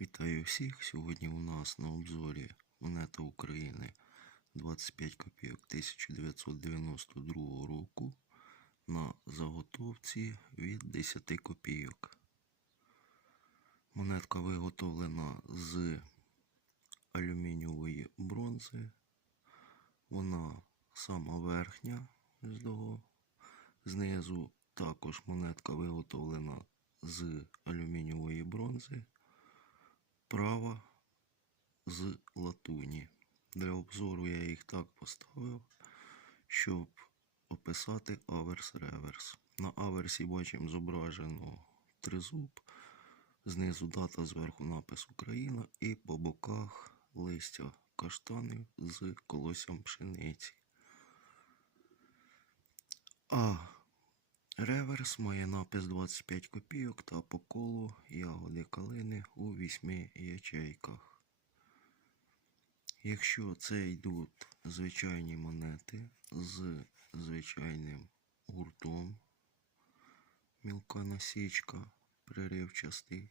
Вітаю всіх! Сьогодні у нас на обзорі монета України 25 копійок 1992 року на заготовці від 10 копійок. Монетка виготовлена з алюмінієвої бронзи. Вона сама верхня з того. Знизу також монетка виготовлена з алюмінієвої бронзи права з латуні. Для обзору я їх так поставив, щоб описати аверс-реверс. На аверсі бачимо зображено тризуб, знизу дата, зверху напис Україна і по боках листя каштанів з колоссям пшениці. А Реверс має напис 25 копійок та по колу ягоди калини у 8 ячейках. Якщо це йдуть звичайні монети з звичайним гуртом, мілка насічка, приривчастий.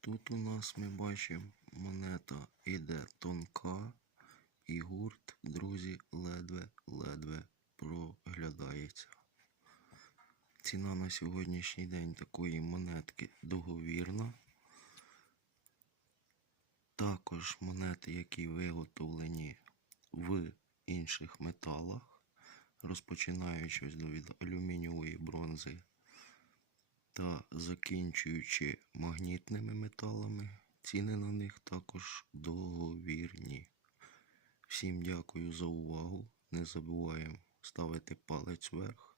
Тут у нас ми бачимо монета іде тонка і гурт, друзі, ледве-ледве проглядається. Ціна на сьогоднішній день такої монетки договірна. Також монети, які виготовлені в інших металах, розпочинаючись від алюмінієвої бронзи та закінчуючи магнітними металами, ціни на них також договірні. Всім дякую за увагу. Не забуваємо ставити палець вверх.